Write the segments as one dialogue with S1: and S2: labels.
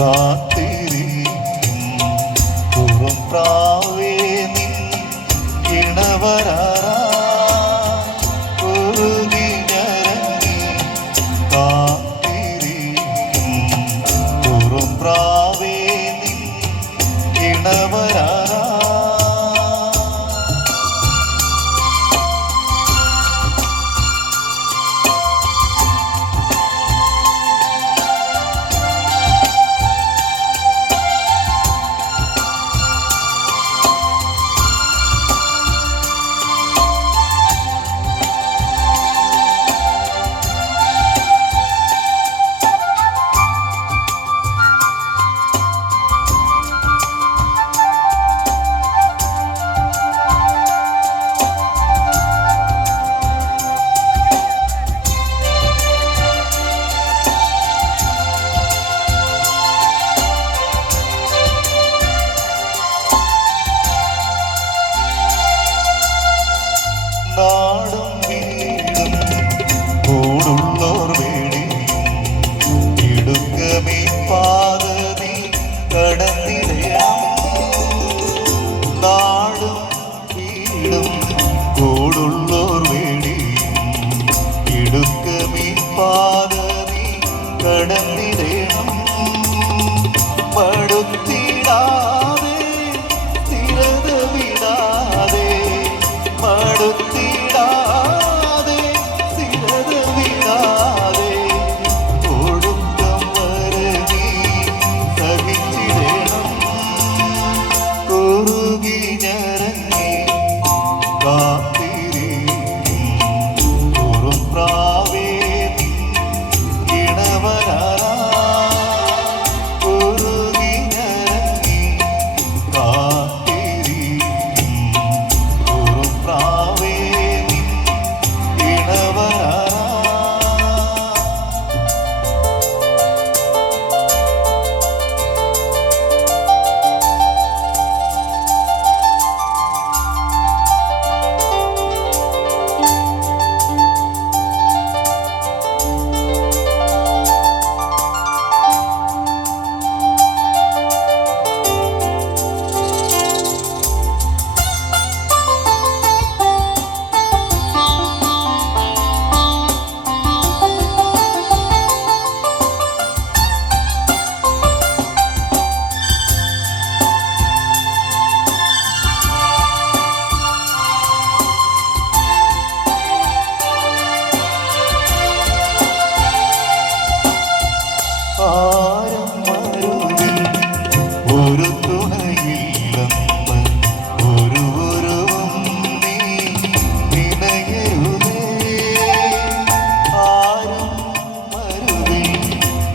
S1: കാത്തിരിക്കും. പുറം പ്രാവേ നിൻ കിണവരാ.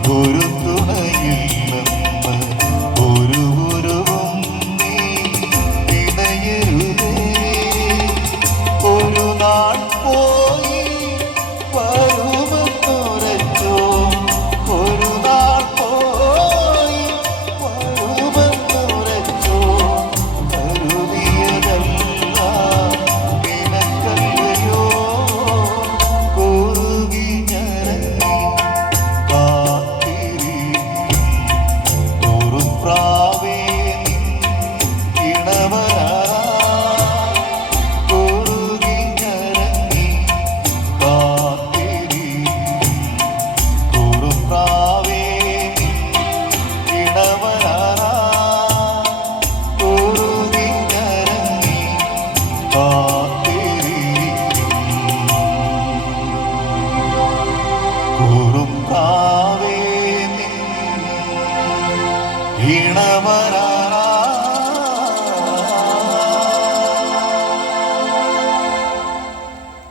S1: Vurur ഇണവര